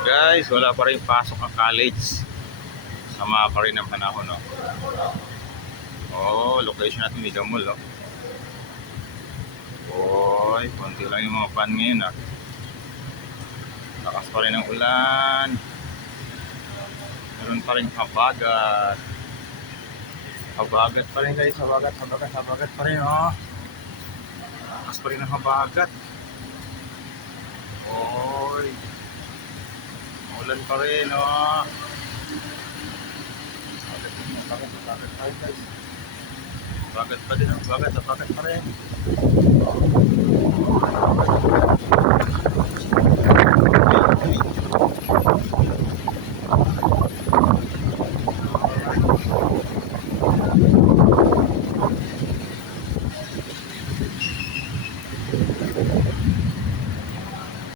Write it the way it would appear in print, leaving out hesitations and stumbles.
Guys, wala pa rin pasok ang college. Sama pa rin ang panahon, no? Oh, location natin Mega Mall, no? Oy, konti lang yung mga fan ngayon, ah. Lakas pa rin ang ulan. Meron pa rin habagat. Habagat pa rin guys, habagat pa rin, oh. Lakas pa rin ang habagat. Oy. Ulan pa rin, oh. Habagat pa rin guys. Habagat pa rin, habagat pa rin.